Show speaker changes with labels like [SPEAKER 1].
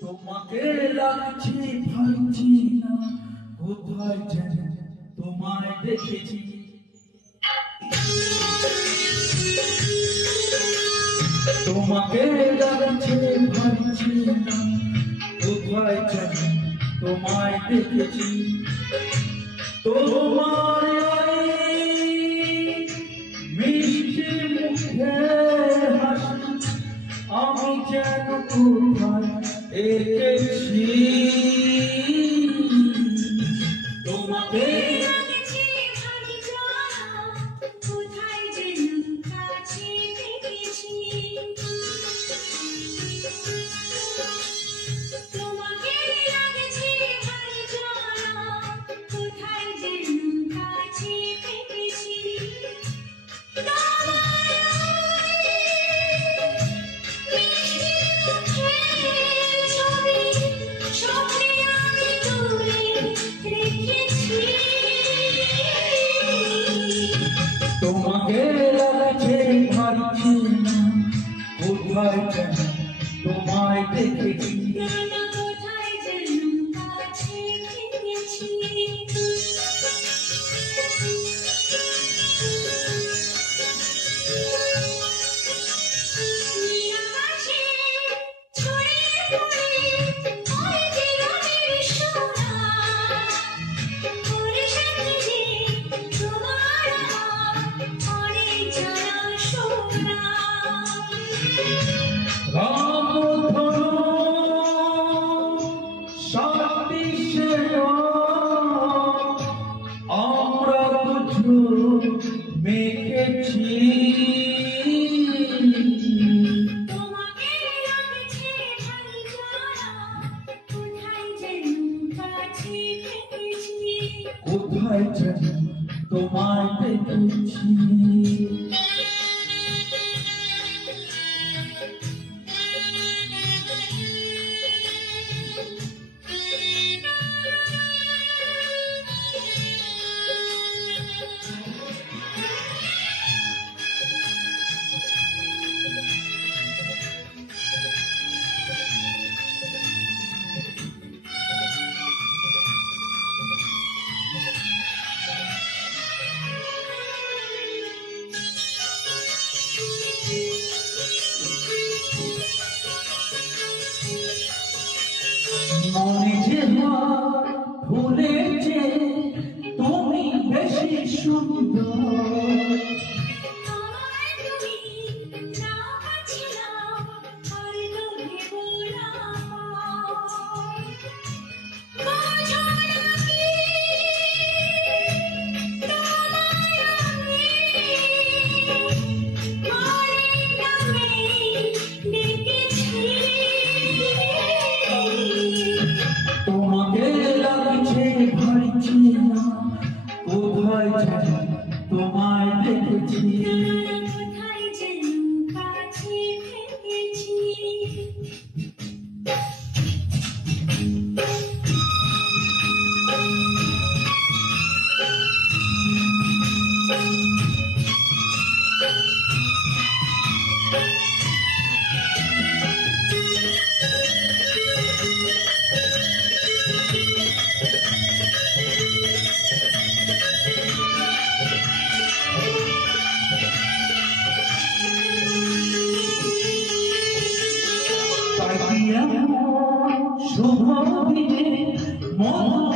[SPEAKER 1] তোমাকে লাগছি ভাবছি না। কোথায় যেন তোমায় দেখেছি। তোমাকে লাগছে ভাবছি না। কোথায় যেন তোমায় দেখেছি। ভাই তোমায় দেখে 都买对不起。তুমি বেশি সুন্দর। শুভ দিনে
[SPEAKER 2] মধু